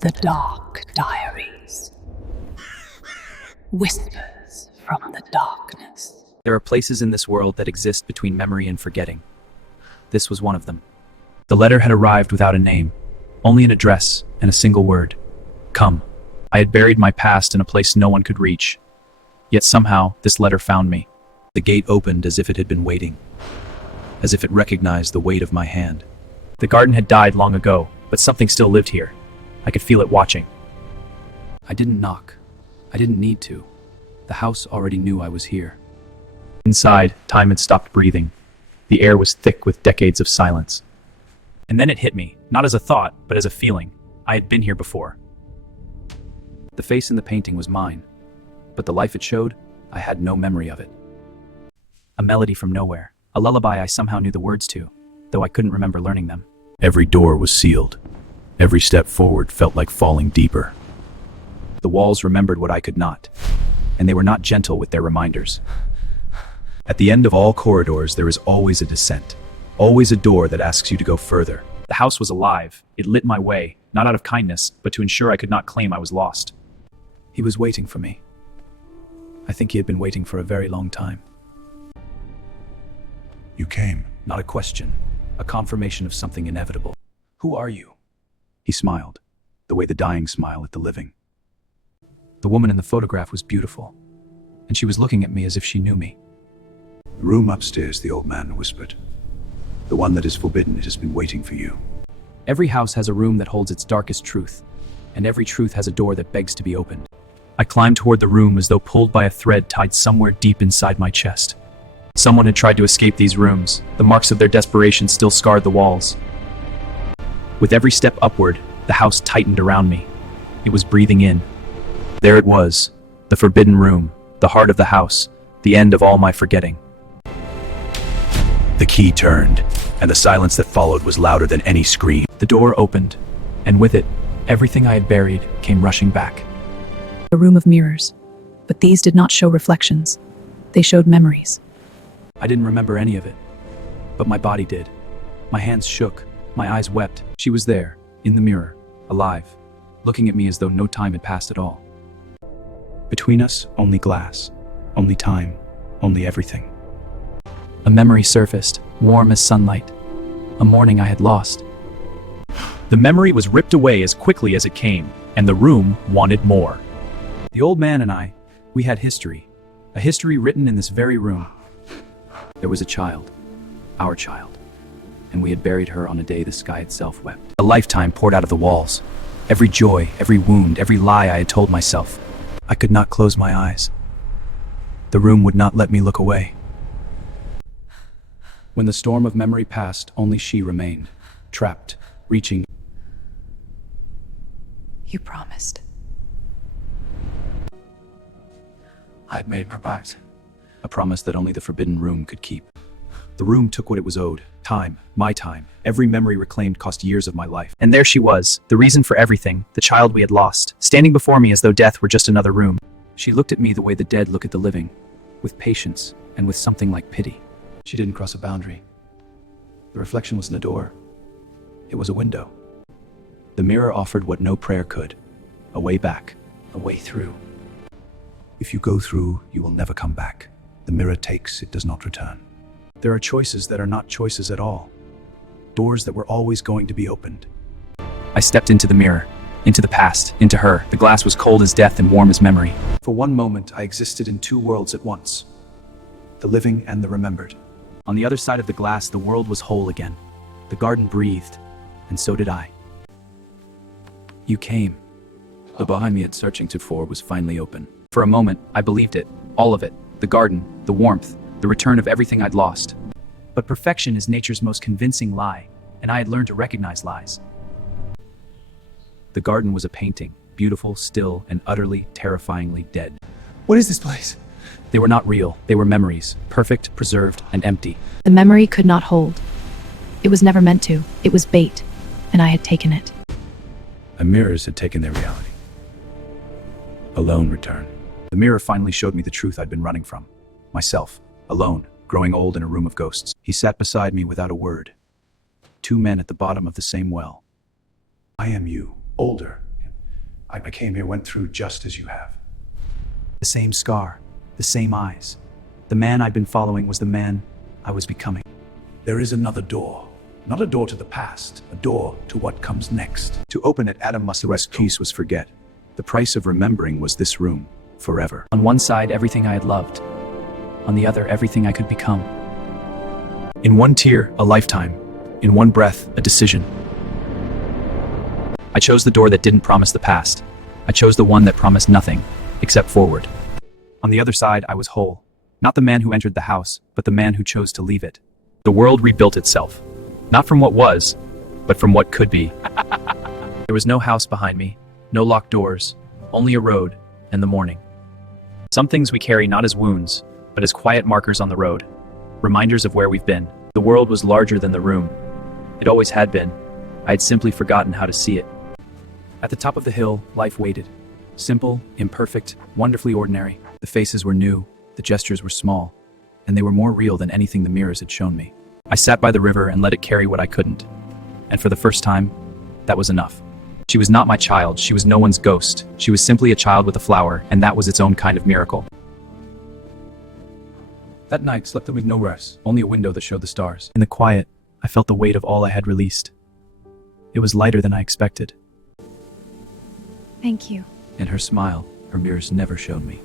The Dark Diaries. Whispers from the darkness. There are places in this world that exist between memory and forgetting. This was one of them. The letter had arrived without a name, only an address and a single word. Come. I had buried my past in a place no one could reach. Yet somehow, this letter found me. The gate opened as if it had been waiting, as if it recognized the weight of my hand. The garden had died long ago, but something still lived here. I could feel it watching. I didn't knock. I didn't need to. The house already knew I was here. Inside, time had stopped breathing. The air was thick with decades of silence. And then it hit me, not as a thought, but as a feeling. I had been here before. The face in the painting was mine, but the life it showed, I had no memory of it. A melody from nowhere, a lullaby I somehow knew the words to, though I couldn't remember learning them. Every door was sealed. Every step forward felt like falling deeper. The walls remembered what I could not, and they were not gentle with their reminders. At the end of all corridors, there is always a descent, always a door that asks you to go further. The house was alive. It lit my way, not out of kindness, but to ensure I could not claim I was lost. He was waiting for me. I think he had been waiting for a very long time. You came. Not a question, a confirmation of something inevitable. Who are you? He smiled, the way the dying smile at the living. The woman in the photograph was beautiful, and she was looking at me as if she knew me. The room upstairs, the old man whispered. The one that is forbidden, it has been waiting for you. Every house has a room that holds its darkest truth, and every truth has a door that begs to be opened. I climbed toward the room as though pulled by a thread tied somewhere deep inside my chest. Someone had tried to escape these rooms. The marks of their desperation still scarred the walls. With every step upward, the house tightened around me. It was breathing in. There it was, the forbidden room, the heart of the house, the end of all my forgetting. The key turned, and the silence that followed was louder than any scream. The door opened, and with it, everything I had buried came rushing back. A room of mirrors, but these did not show reflections. They showed memories. I didn't remember any of it, but my body did. My hands shook, my eyes wept. She was there, in the mirror, alive, looking at me as though no time had passed at all. Between us, only glass, only time, only everything. A memory surfaced, warm as sunlight. A morning I had lost. The memory was ripped away as quickly as it came, and the room wanted more. The old man and I, we had history. A history written in this very room. There was a child, our child, and we had buried her on a day the sky itself wept. A lifetime poured out of the walls. Every joy, every wound, every lie I had told myself. I could not close my eyes. The room would not let me look away. When the storm of memory passed, only she remained, trapped, reaching. You promised. I had made a promise that only the forbidden room could keep. The room took what it was owed, time, my time. Every memory reclaimed cost years of my life. And there she was, the reason for everything, the child we had lost, standing before me as though death were just another room. She looked at me the way the dead look at the living, with patience and with something like pity. She didn't cross a boundary. The reflection wasn't a door. It was a window. The mirror offered what no prayer could, a way back, a way through. If you go through, you will never come back. The mirror takes, it does not return. There are choices that are not choices at all. Doors that were always going to be opened. I stepped into the mirror, into the past, into her. The glass was cold as death and warm as memory. For one moment, I existed in two worlds at once. The living and the remembered. On the other side of the glass, the world was whole again. The garden breathed, and so did I. You came. The behind me had searching for was finally open. For a moment, I believed it, all of it. The garden, the warmth, the return of everything I'd lost. But perfection is nature's most convincing lie, and I had learned to recognize lies. The garden was a painting, beautiful, still, and utterly, terrifyingly dead. What is this place? They were not real. They were memories, perfect, preserved, and empty. The memory could not hold. It was never meant to. It was bait, and I had taken it. The mirrors had taken their reality. Alone returned. The mirror finally showed me the truth I'd been running from. Myself, alone, growing old in a room of ghosts. He sat beside me without a word. Two men at the bottom of the same well. I am you, older, I came here, went through just as you have. The same scar, the same eyes. The man I'd been following was the man I was becoming. There is another door. Not a door to the past, a door to what comes next. To open it, Adam must rest peace was forget. The price of remembering was this room, forever. On one side, everything I had loved. On the other, everything I could become. In one tear, a lifetime. In one breath, a decision. I chose the door that didn't promise the past. I chose the one that promised nothing, except forward. On the other side, I was whole. Not the man who entered the house, but the man who chose to leave it. The world rebuilt itself. Not from what was, but from what could be. There was no house behind me, no locked doors, only a road and the morning. Some things we carry not as wounds, but as quiet markers on the road, reminders of where we've been. The world was larger than the room. It always had been. I had simply forgotten how to see it. At the top of the hill, life waited. Simple, imperfect, wonderfully ordinary. The faces were new, the gestures were small, and they were more real than anything the mirrors had shown me. I sat by the river and let it carry what I couldn't. And for the first time, that was enough. She was not my child, she was no one's ghost. She was simply a child with a flower, and that was its own kind of miracle. That night, slept with no rest, only a window that showed the stars. In the quiet, I felt the weight of all I had released. It was lighter than I expected. Thank you. And her smile, her mirrors never showed me.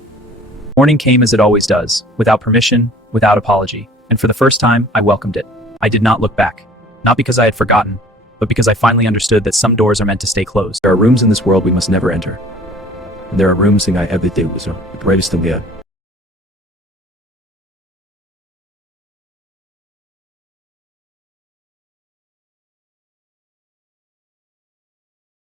Morning came as it always does, without permission, without apology, and for the first time, I welcomed it. I did not look back. Not because I had forgotten, but because I finally understood that some doors are meant to stay closed. There are rooms in this world we must never enter. And there are rooms that I every day was the greatest thing there.